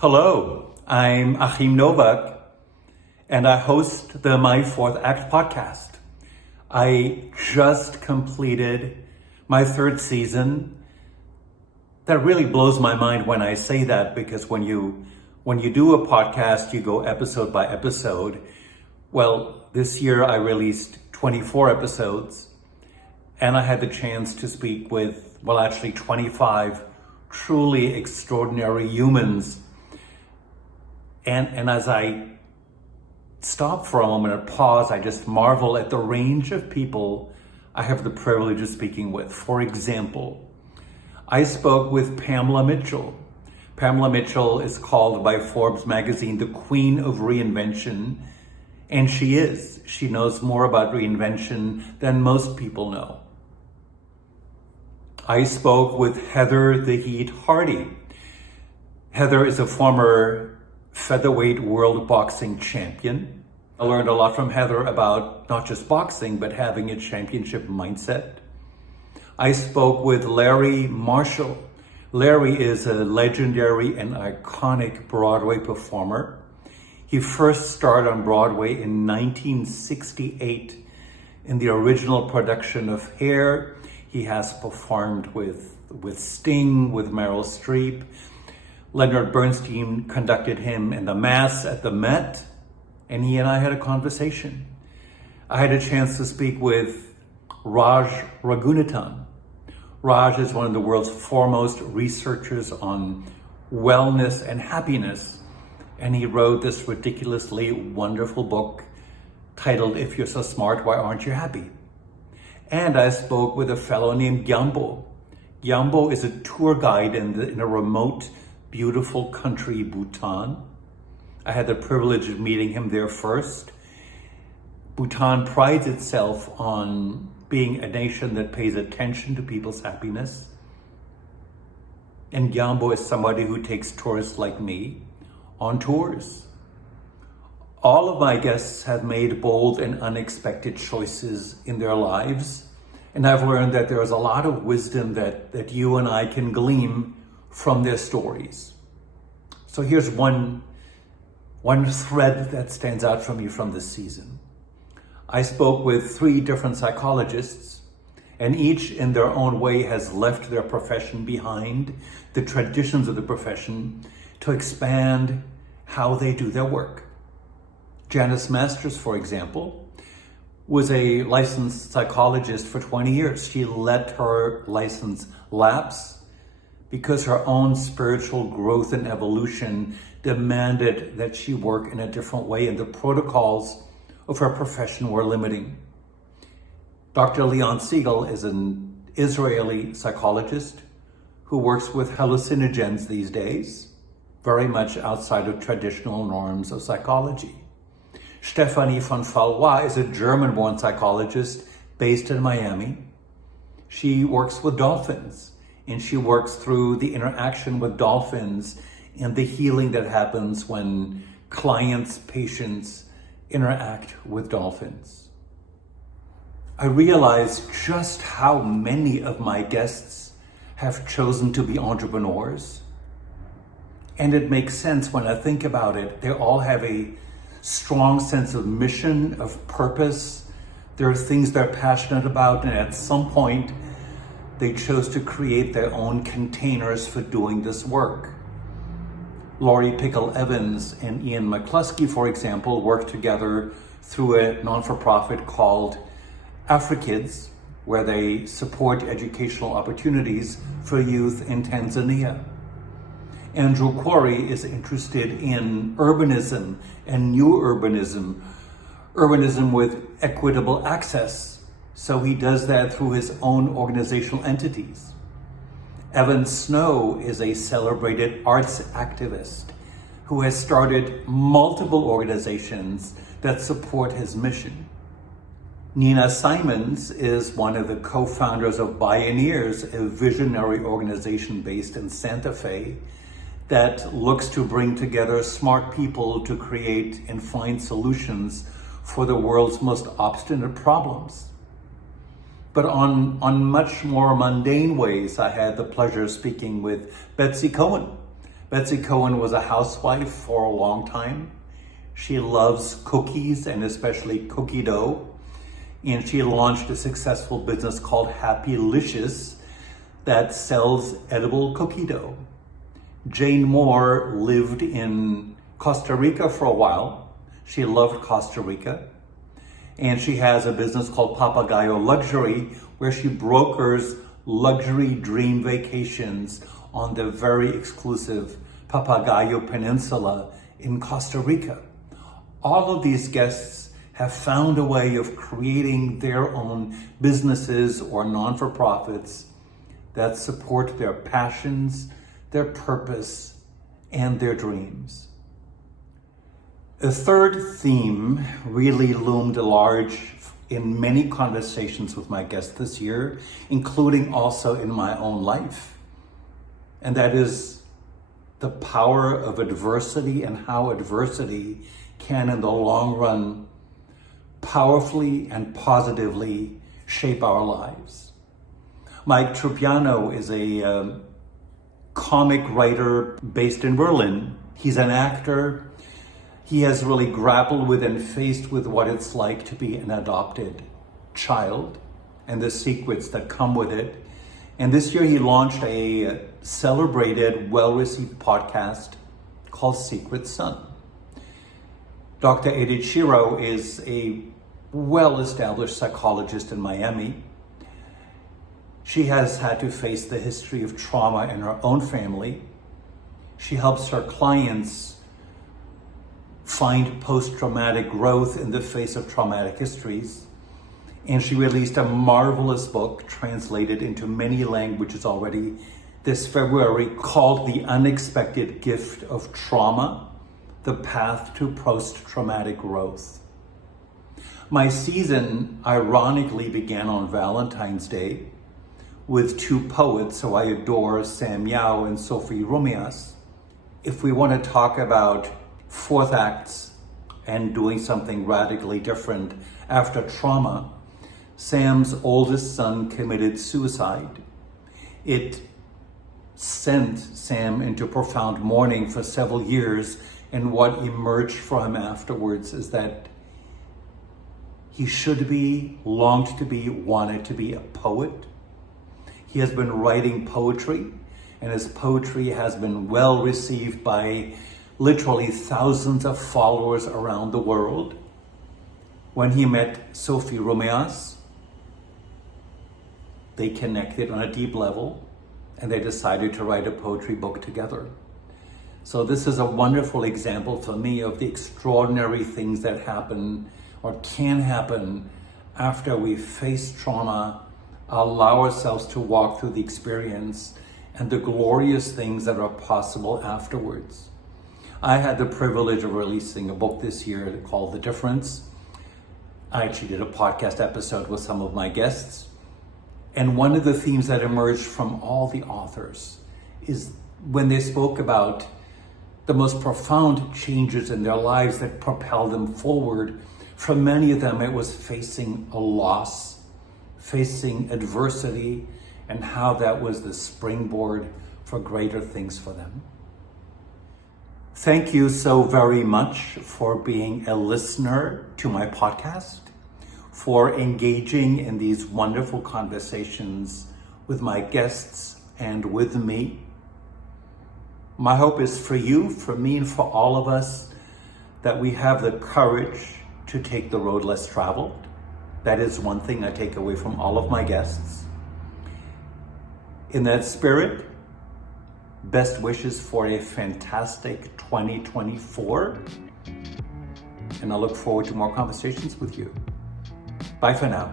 Hello, I'm Achim Novak, and I host the My Fourth Act podcast. I just completed my third season. That really blows my mind when I say that, because when you do a podcast, you go episode by episode. Well, this year I released 24 episodes, and I had the chance to speak with, 25 truly extraordinary humans. And as I stop for a moment and pause, I just marvel at the range of people I have the privilege of speaking with. For example, I spoke with Pamela Mitchell. Pamela Mitchell is called by Forbes magazine the Queen of Reinvention, and she is. She knows more about reinvention than most people know. I spoke with Heather the Heat Hardy. Heather is a former featherweight world boxing champion. I learned a lot from Heather about not just boxing, but having a championship mindset. I spoke with Larry Marshall. Larry is a legendary and iconic Broadway performer. He first starred on Broadway in 1968 in the original production of Hair. He has performed with Sting, with Meryl Streep. Leonard Bernstein conducted him in the Mass at the Met, and he and I had a conversation. I had a chance to speak with Raj Raghunathan. Raj is one of the world's foremost researchers on wellness and happiness, and he wrote this ridiculously wonderful book titled, If You're So Smart, Why Aren't You Happy? And I spoke with a fellow named Gyambo. Gyambo is a tour guide in a remote, beautiful country, Bhutan. I had the privilege of meeting him there first. Bhutan prides itself on being a nation that pays attention to people's happiness. And Gyambo is somebody who takes tourists like me on tours. All of my guests have made bold and unexpected choices in their lives. And I've learned that there is a lot of wisdom that you and I can glean from their stories. So here's one thread that stands out for me from this season. I spoke with 3 different psychologists, and each in their own way has left their profession behind, the traditions of the profession, to expand how they do their work. Janice Masters, for example, was a licensed psychologist for 20 years. She let her license lapse because her own spiritual growth and evolution demanded that she work in a different way, and the protocols of her profession were limiting. Dr. Leon Siegel is an Israeli psychologist who works with hallucinogens these days, very much outside of traditional norms of psychology. Stephanie von Valois is a German-born psychologist based in Miami. She works with dolphins, and she works through the interaction with dolphins and the healing that happens when clients, patients interact with dolphins. I realize just how many of my guests have chosen to be entrepreneurs. And it makes sense when I think about it. They all have a strong sense of mission, of purpose. There are things they're passionate about, and at some point, they chose to create their own containers for doing this work. Laurie Pickle Evans and Ian McCluskey, for example, worked together through a non-for-profit called AfriKids, where they support educational opportunities for youth in Tanzania. Andrew Corey is interested in urbanism and new urbanism with equitable access. So he does that through his own organizational entities. Evan Snow is a celebrated arts activist who has started multiple organizations that support his mission. Nina Simons is one of the co-founders of Bioneers, a visionary organization based in Santa Fe that looks to bring together smart people to create and find solutions for the world's most obstinate problems. But on much more mundane ways, I had the pleasure of speaking with Betsy Cohen. Betsy Cohen was a housewife for a long time. She loves cookies and especially cookie dough. And she launched a successful business called Happylicious that sells edible cookie dough. Jane Moore lived in Costa Rica for a while. She loved Costa Rica. And she has a business called Papagayo Luxury, where she brokers luxury dream vacations on the very exclusive Papagayo Peninsula in Costa Rica. All of these guests have found a way of creating their own businesses or non-for-profits that support their passions, their purpose, and their dreams. A third theme really loomed large in many conversations with my guests this year, including also in my own life. And that is the power of adversity and how adversity can, in the long run, powerfully and positively shape our lives. Mike Trupiano is a comic writer based in Berlin. He's an actor. He has really grappled with and faced with what it's like to be an adopted child and the secrets that come with it. And this year he launched a celebrated, well-received podcast called Secret Son. Dr. Edith Shiro is a well-established psychologist in Miami. She has had to face the history of trauma in her own family. She helps her clients find post-traumatic growth in the face of traumatic histories. And she released a marvelous book translated into many languages already this February called The Unexpected Gift of Trauma: The Path to Post-Traumatic Growth. My season ironically began on Valentine's Day with two poets who I adore, Sam Yao and Sophie Romias. If we want to talk about fourth acts and doing something radically different after trauma, Sam's oldest son committed suicide. It sent Sam into profound mourning for several years, and what emerged for him afterwards is that he should be, longed to be, wanted to be a poet. He has been writing poetry, and his poetry has been well received by literally thousands of followers around the world. When he met Sophie Romias, they connected on a deep level, and they decided to write a poetry book together. So this is a wonderful example for me of the extraordinary things that happen or can happen after we face trauma, allow ourselves to walk through the experience, and the glorious things that are possible afterwards. I had the privilege of releasing a book this year called The Difference. I actually did a podcast episode with some of my guests. And one of the themes that emerged from all the authors is when they spoke about the most profound changes in their lives that propelled them forward. For many of them, it was facing a loss, facing adversity, and how that was the springboard for greater things for them. Thank you so very much for being a listener to my podcast, for engaging in these wonderful conversations with my guests and with me. My hope is for you, for me, and for all of us that we have the courage to take the road less traveled. That is one thing I take away from all of my guests. In that spirit, best wishes for a fantastic 2024. And I look forward to more conversations with you. Bye for now.